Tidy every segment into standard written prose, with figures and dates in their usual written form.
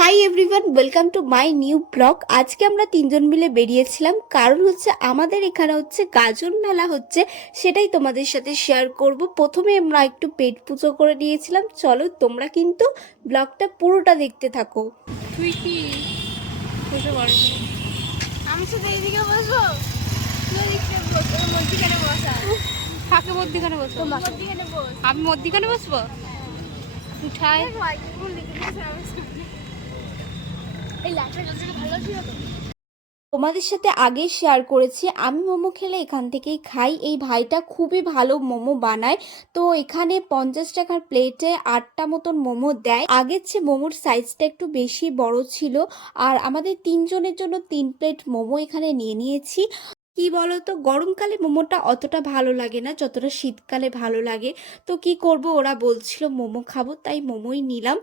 Hi everyone, welcome to my new blog. আজকে আমরা তিনজন মিলে বেরিয়েছিলাম, কারণ হচ্ছে আমাদের এখানে হচ্ছে গাজন মেলা হচ্ছে, সেটাই তোমাদের সাথে শেয়ার করব। প্রথমে আমরা একটু পেট পুজো করে নিয়েছিলাম। চলো তোমরা কিন্তু ব্লগটা পুরোটা দেখতে থাকো। তুই কি বসে পারবি? আমি শুধু এইদিকে বসবো, মধ্যিখানে বসা। কাকে মধ্যিখানে বসবো? আমি মধ্যিখানে বসবো। উঠায় এই লাইটটা ভালো ছিল তো। তোমাদের সাথে আগে শেয়ার করেছি, আমি মোমো খেলে এখান থেকেই খাই। এই ভাইটা খুবই ভালো মোমো বানায়। তো এখানে 50 টাকার প্লেটে 8টা মতন মোমো দেয়। আগের চেয়ে মোমোর সাইজটা একটু বেশি বড় ছিল। আর আমাদের তিনজনের জন্য 3 প্লেট মোমো এখানে নিয়ে নিয়েছি। কি বলতো, গরমকালে মোমোটা অতটা ভালো লাগে না যতটা শীতকালে ভালো লাগে। তো কি করব, ওরা বলছিল মোমো খাবো, তাই মোমোই নিলাম।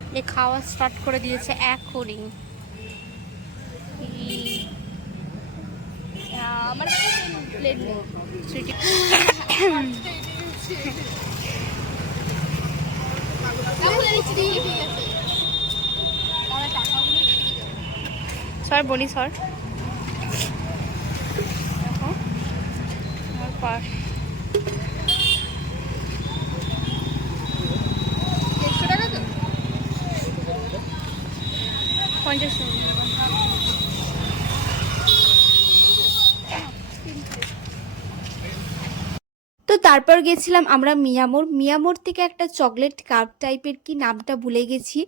এ খাওয়া স্টার্ট করে দিয়েছে এখনই। আমার প্লেট নেই। সর বলি সর আমার পাশ 50 টাকা। তো তারপর গেছিলাম আমরা মিয়ামোর থেকে একটা চকলেট কাপ টাইপের, কি নামটা ভুলে গেছি।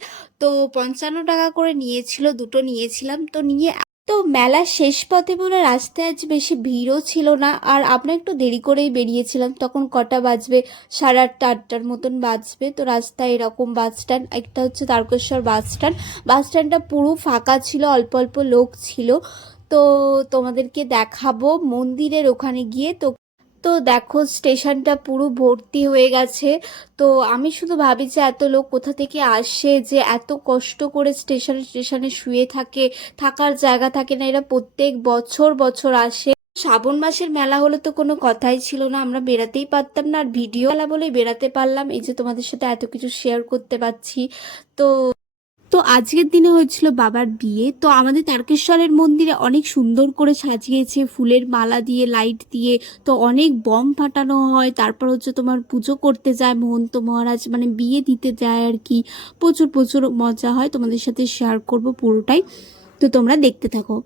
তো 55 টাকা করে নিয়েছিল, দুটো নিয়েছিলাম। তো মেলার শেষ পথে বলে রাস্তায় আজ বেশি ভিড়ও ছিল না। আর আমরা একটু দেরি করেই বেরিয়েছিলাম, তখন কটা বাজবে, 8:30 8টার মতন বাজবে। তো রাস্তায় এরকম বাস স্ট্যান্ড, একটা হচ্ছে তারকেশ্বর বাস স্ট্যান্ডটা পুরো ফাঁকা ছিল, অল্প অল্প লোক ছিল। তো তোমাদেরকে দেখাবো মন্দিরের ওখানে গিয়ে। তো দেখো স্টেশনটা পুরো ভর্তি হয়ে গেছে। তো আমি শুধু ভাবি যে এত লোক কোথা থেকে আসে, যে এত কষ্ট করে স্টেশনে শুয়ে থাকে, থাকার জায়গা থাকে না। এরা প্রত্যেক বছর বছর আসে। শ্রাবণ মাসের মেলা হলে তো কোনো কথাই ছিল না, আমরা বেরাতেই পারতাম না। আর ভিডিও মেলা বলে বেরাতে পারলাম, এই যে তোমাদের সাথে এত কিছু শেয়ার করতে পারছি। তো তো আজকের দিনে হয়েছিল বাবার বিয়ে। তো আমাদের তারকেশ্বরের মন্দিরে অনেক সুন্দর করে সাজিয়েছে, ফুলের মালা দিয়ে, লাইট দিয়ে। তো অনেক বম ফাটানো হয়, তারপর হচ্ছে তোমার পুজো করতে যায় মহন্ত মহারাজ, মানে বিয়ে দিতে যায় আর কি। প্রচুর প্রচুর মজা হয়, তোমাদের সাথে শেয়ার করব পুরোটাই। তো তোমরা দেখতে থাকো।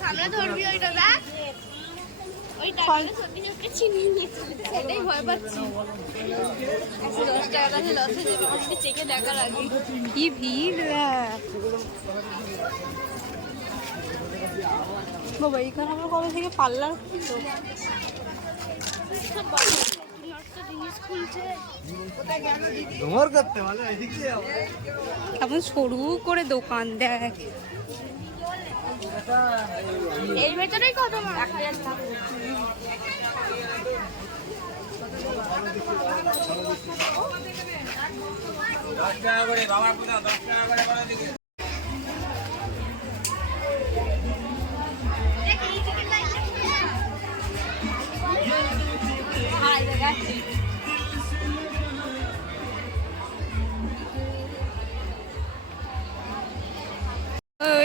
সামনে ধরবি ওইটা দেখ, ওইটা সত্যি সত্যি চিনি নিয়েছি, সেটাই ভয় পাচ্ছি। 10 টাকা কাছে লসে যাবে, আমাকে চেকে দেখার আগে। কি ভিড় বাবা, এখানে আমরা কবে থেকে পার্লার কেমন সরু করে দোকান দেখ। এর ভেতরেই কত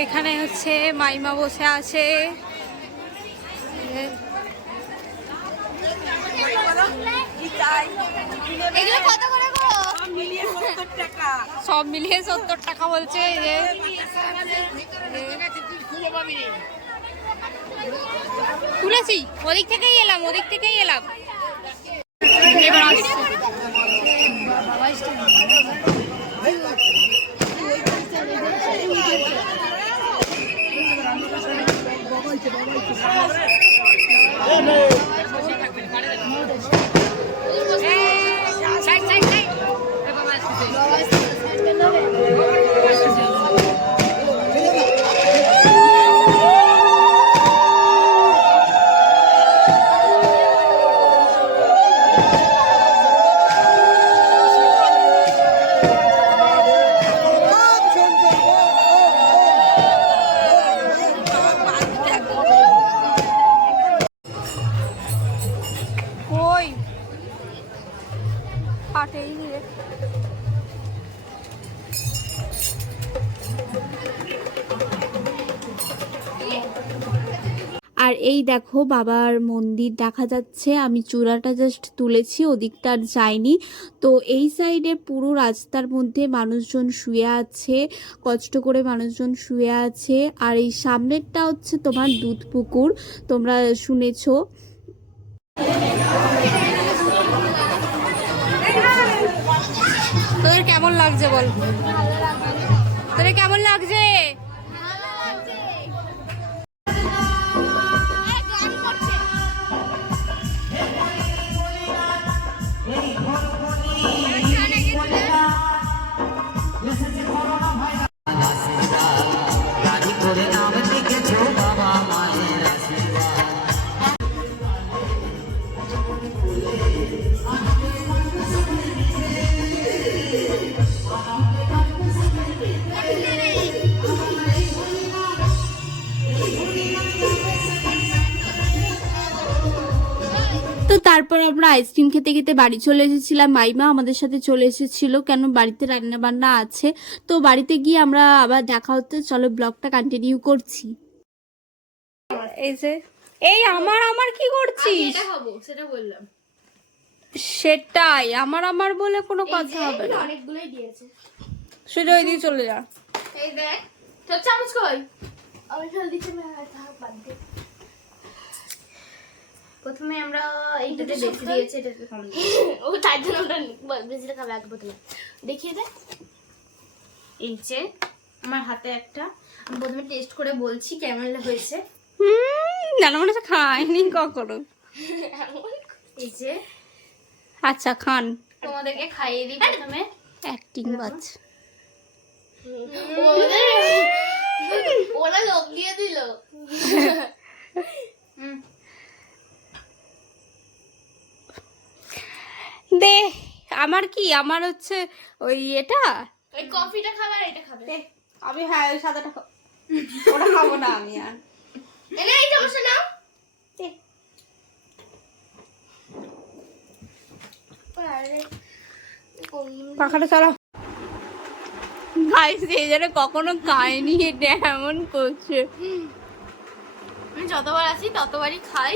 এখানে হচ্ছে মাইমা বসে আছে। সব মিলিয়ে 70 টাকা বলছে। তুলেছি, ওদিক থেকেই এলাম এবার আসছে। আর এই দেখো বাবার মন্দির দেখা যাচ্ছে, আমি চূড়াটা জাস্ট তুলেছি, ওদিকটা আর যাইনি। তো এই সাইডে পুরো রাস্তার মধ্যে মানুষজন শুয়ে আছে, কষ্ট করে মানুষজন শুয়ে আছে। আর এই সামনেরটা হচ্ছে তোমার দুধ পুকুর, তোমরা শুনেছো। তোদের কেমন লাগছে বল, তোদের কেমন লাগছে? তো তারপর আমরা আইসক্রিম খেতে খেতে বাড়ি চলে এসেছিলাম, মাইমা আমাদের সাথে চলে এসেছিল, কেন বাড়িতে রান্না বান্না আছে। তো বাড়িতে গিয়ে আমরা আবার দেখা হতে, চলো ব্লগটা কন্টিনিউ করছি। এই যে এই আমার আমার কি করছিস? এটা খাবো সেটা বললাম। সেটাই, আমার আমার বলে কোনো কথা হবে না, অনেকগুলোই দিয়েছে। সোজা ওই দিকে চলে যা। এই দেখ তোর চামচ কই? আমি ফেল দিচ্ছি না, থাক বাদ দে। প্রথমে আমরা এই দুটো বেশি দিয়েছে, এটা কম দিয়েছে। ও তার জন্য ওটা বেশিটা খাবে আগে প্রথমে। দেখিয়ে দে। এই যে আমার হাতে একটা, আমি প্রথমে টেস্ট করে বলছি কেমন হয়েছে। জানো মনে হচ্ছে খাইনি কখনো। এই যে আচ্ছা খান, তোমাদেরকে খাইয়ে দিই প্রথমে। অ্যাক্টিং বাজ। ওরা লোক দিয়ে দিল। দে আমার কি, আমার হচ্ছে ওই এটা, ওই কফিটা খাবে আর এটা খাবে। আমি হ্যাঁ ওই সাদাটা ওটা খাবো না আমি আর। এনে এই চামচটা নাও। পাখাটা চালাও। ভাই সে যেন কখনো খায়নি, এটা এমন করছে। আমি যতবার আসি ততবারই খাই,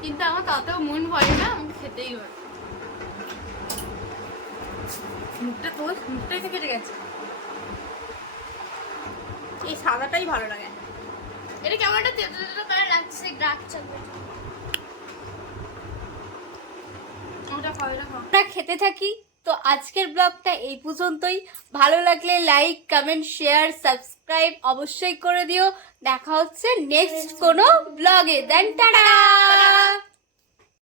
কিন্তু আমার তত মন ভরে না, আমাকে খেতেই হয়। মুখটা তোর মুখটাই থেকে কেটে গেছে। এই সাদাটাই ভালো লাগে। এটা কেমন একটা তেতো তেতো কালার লাগছে, ডার্ক চকলেট। ওটা খাও, এটা খাও। আমরা খেতে থাকি। তো আজকের ব্লগটা এই পর্যন্তই। ভালো লাগলে লাইক কমেন্ট শেয়ার সাবস্ক্রাইব অবশ্যই করে দিও। দেখা হচ্ছে নেক্সট কোনো ব্লগে। Then tata.